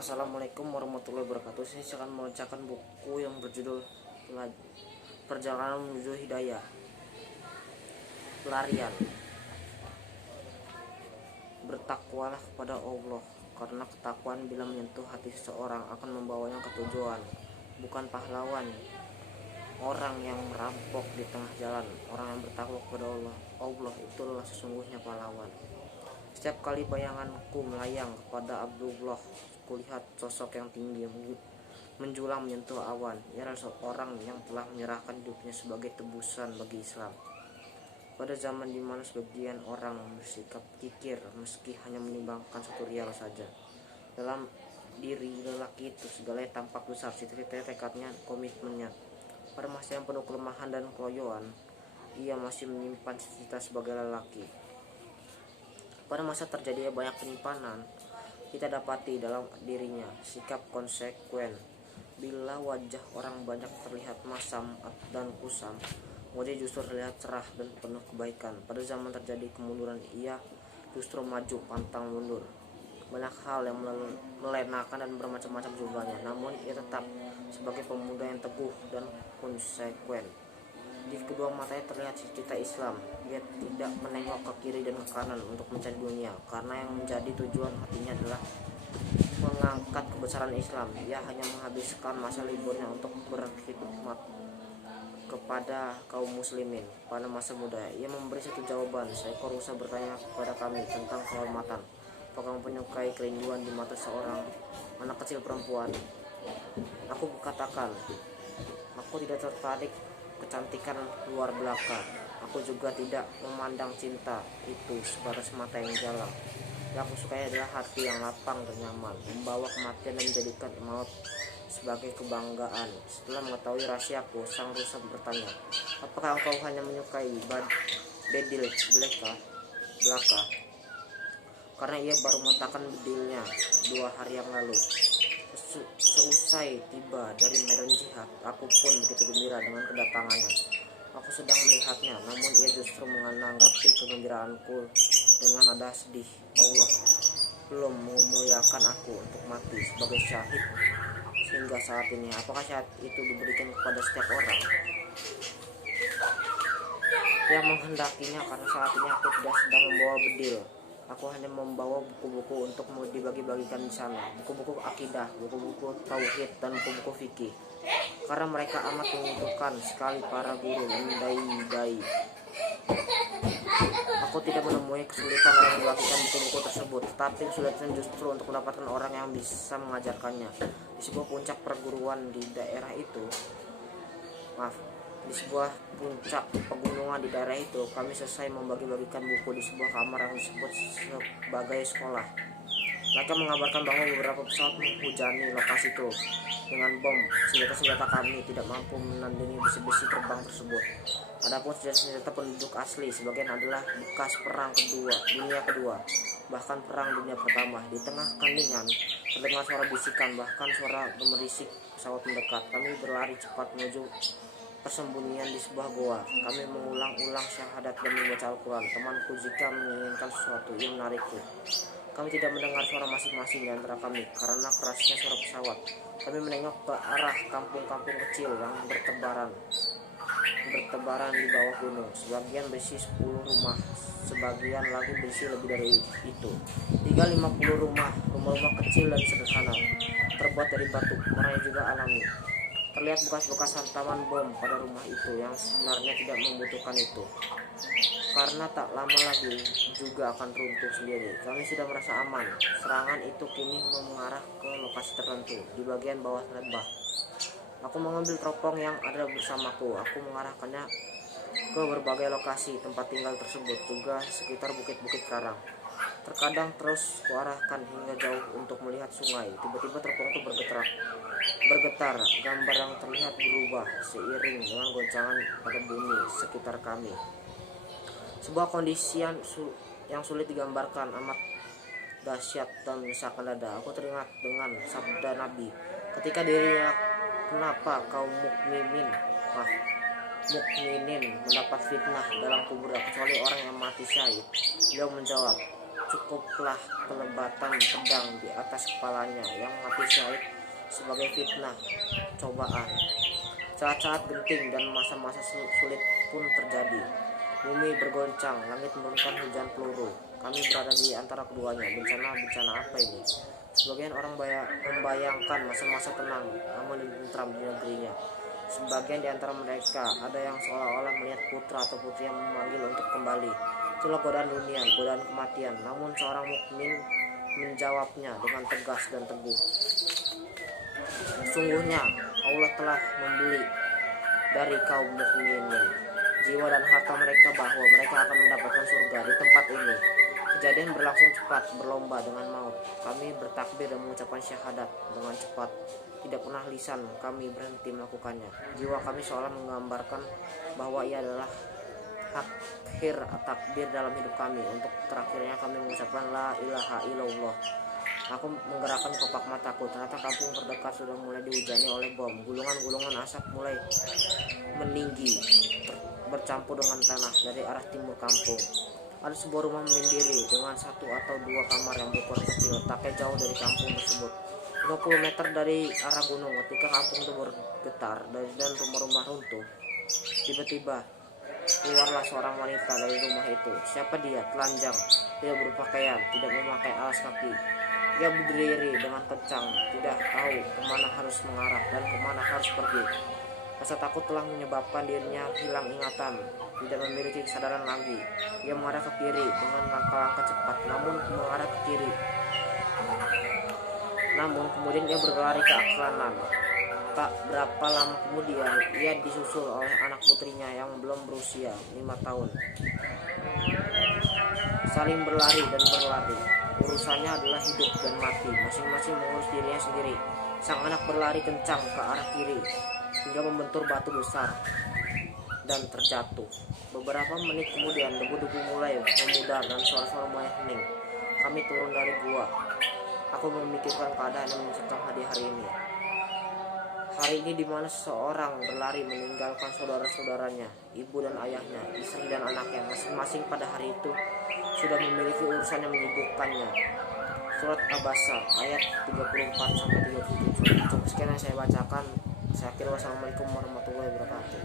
Assalamualaikum warahmatullahi wabarakatuh. Saya akan membacakan buku yang berjudul Perjalanan Menuju Hidayah. Pelarian. Bertakwalah kepada Allah, karena ketakwaan bila menyentuh hati seseorang akan membawanya ke tujuan. Bukan pahlawan orang yang merampok di tengah jalan. Orang yang bertakwa kepada Allah itulah sesungguhnya pahlawan. Setiap kali bayanganku melayang kepada Abdullah, kulihat sosok yang tinggi menjulang menyentuh awan. Ia adalah seorang yang telah menyerahkan hidupnya sebagai tebusan bagi Islam. Pada zaman di mana sebagian orang bersikap kikir meski hanya menimbangkan 1 rial saja, dalam diri lelaki itu segalanya tampak besar, cita-cita, tekadnya, komitmennya. Pada masa yang penuh kelemahan dan keloyohan, ia masih menyimpan cita-cita sebagai lelaki. Pada masa terjadinya banyak penyimpanan, kita dapati dalam dirinya sikap konsekuen. Bila wajah orang banyak terlihat masam dan kusam, wajah justru terlihat cerah dan penuh kebaikan. Pada zaman terjadi kemunduran, ia justru maju pantang mundur. Banyak hal yang melenakan dan bermacam-macam jumlahnya, namun ia tetap sebagai pemuda yang teguh dan konsekuen. Di kedua matanya terlihat cita Islam. Ia tidak menengok ke kiri dan ke kanan untuk mencari dunia, karena yang menjadi tujuan hatinya adalah mengangkat kebesaran Islam. Ia hanya menghabiskan masa liburnya untuk berkhidmat kepada kaum muslimin. Pada masa muda, ia memberi satu jawaban. Seekor rusa bertanya kepada kami tentang kehormatan. Apakah kamu menyukai kerinduan di mata seorang anak kecil perempuan? Aku katakan, aku tidak tertarik kecantikan luar belaka. Aku juga tidak memandang cinta itu sebatas mata yang jalang. Yang aku sukai adalah hati yang lapang dan nyaman, membawa kematian dan menjadikan maut sebagai kebanggaan. Setelah mengetahui rahasiaku, sang rusa bertanya, apakah engkau hanya menyukai bedil belaka? Karena ia baru meletakkan bedilnya 2 hari yang lalu. Seusai tiba dari medan jihad, aku pun begitu gembira dengan kedatangannya. Aku sedang melihatnya, namun ia justru menanggapi kegembiraanku dengan nada sedih. Allah belum memuliakan aku untuk mati sebagai syahid hingga saat ini. Apakah syahid itu diberikan kepada setiap orang yang menghendakinya? Karena saat ini aku tidak sedang membawa bedil. Aku hanya membawa buku-buku untuk dibagi-bagikan di sana. Buku-buku akidah, buku-buku tauhid, dan buku-buku fikih. Karena mereka amat membutuhkan sekali para guru dan dai-dai. Aku tidak menemui kesulitan dalam membagikan buku-buku tersebut, tetapi kesulitan justru untuk mendapatkan orang yang bisa mengajarkannya. Di sebuah puncak perguruan di daerah itu, di sebuah puncak pegunungan di daerah itu, kami selesai membagi-bagikan buku di sebuah kamar yang disebut sebagai sekolah. Mereka mengabarkan bahwa beberapa pesawat menghujani lokasi itu dengan bom. Senjata-senjata kami tidak mampu menandingi besi-besi terbang tersebut. Adapun senjata-senjata penduduk asli, sebagian adalah bekas perang dunia kedua, bahkan perang dunia pertama. Di tengah kandingan terdengar suara bisikan, bahkan suara gemerisik pesawat mendekat. Kami berlari cepat menuju persembunyian di sebuah goa. Kami mengulang-ulang syahadat dan membaca Al-Quran. Temanku jika menginginkan sesuatu, ia menarikku. Kami tidak mendengar suara masing-masing di antara kami karena kerasnya suara pesawat. Kami menengok ke arah kampung-kampung kecil yang bertebaran di bawah gunung. Sebagian berisi 10 rumah, sebagian lagi berisi lebih dari itu. 50 rumah kecil dan sederhana, terbuat dari batu, warnanya juga alami. Terlihat bekas-bekas hantaman bom pada rumah itu yang sebenarnya tidak membutuhkan itu, karena tak lama lagi juga akan runtuh sendiri. Kami sudah merasa aman. Serangan itu kini mengarah ke lokasi tertentu di bagian bawah lembah. Aku mengambil teropong yang ada bersamaku. Aku mengarahkannya ke berbagai lokasi tempat tinggal tersebut, juga sekitar bukit-bukit karang. Terkadang terus kuarahkan hingga jauh untuk melihat sungai. Tiba-tiba teropong itu bergetar. Gambar yang terlihat berubah seiring dengan goncangan pada bumi sekitar kami. Sebuah kondisi yang sulit digambarkan, amat dahsyat dan menyesakkan dada. Aku teringat dengan sabda Nabi ketika dirinya, kenapa kaum mukminin mendapat fitnah dalam kuburnya kecuali orang yang mati syahid? Beliau menjawab, cukuplah kelebatan pedang di atas kepalanya yang mati syahid sebagai fitnah, cobaan. Saat-saat genting dan masa-masa sulit pun terjadi. Bumi bergoncang, langit menurunkan hujan peluru. Kami berada di antara keduanya. Bencana apa ini? Sebagian orang membayangkan masa-masa tenang, aman dan tentram di negerinya. Sebagian di antara mereka ada yang seolah-olah melihat putra atau putri yang memanggil untuk kembali. Itulah godaan dunia, godaan kematian. Namun seorang mukmin menjawabnya dengan tegas dan teguh. Sungguhnya Allah telah membeli dari kaum mukminin jiwa dan harta mereka bahwa mereka akan mendapatkan surga di tempat ini. Kejadian berlangsung cepat, berlomba dengan maut. Kami bertakbir dan mengucapkan syahadat dengan cepat. Tidak pernah lisan kami berhenti melakukannya. Jiwa kami seolah menggambarkan bahwa ia adalah akhir takbir dalam hidup kami. Untuk terakhirnya kami mengucapkan la ilaha illallah. Aku menggerakkan kelopak mataku. Ternyata kampung terdekat sudah mulai dihujani oleh bom. Gulungan-gulungan asap mulai meninggi, bercampur dengan tanah dari arah timur kampung. Ada sebuah rumah menyendiri dengan 1 atau 2 kamar yang berukuran kecil, letaknya jauh dari kampung tersebut. 50 meter dari arah gunung. Ketika kampung itu bergetar dan rumah-rumah runtuh, tiba-tiba keluarlah seorang wanita dari rumah itu. Siapa dia? Telanjang, tidak berpakaian, tidak memakai alas kaki. Ia berdiri dengan kencang, tidak tahu kemana harus mengarah dan kemana harus pergi. Rasa takut telah menyebabkan dirinya hilang ingatan, tidak memiliki kesadaran lagi. Ia mengarah ke kiri dengan langkah-langkah cepat, namun mengarah ke kiri. Namun kemudian ia berlari ke kanan. Tak berapa lama kemudian ia disusul oleh anak putrinya yang belum berusia 5 tahun. Saling berlari dan berlari. Urusannya adalah hidup dan mati, masing-masing mengurus dirinya sendiri. Sang anak berlari kencang ke arah kiri hingga membentur batu besar dan terjatuh. Beberapa menit kemudian debu-debu mulai memudar dan suara-suara mulai hening. Kami turun dari gua. Aku memikirkan keadaan yang mencekam di hari ini. Hari ini di mana seseorang berlari meninggalkan saudara-saudaranya, ibu dan ayahnya, istri dan anaknya, masing-masing pada hari itu sudah memiliki urusan yang menyibukkannya. Surat Abasa ayat 34-37. Cukup sekian yang saya bacakan. Saya akhiri, wassalamualaikum warahmatullahi wabarakatuh.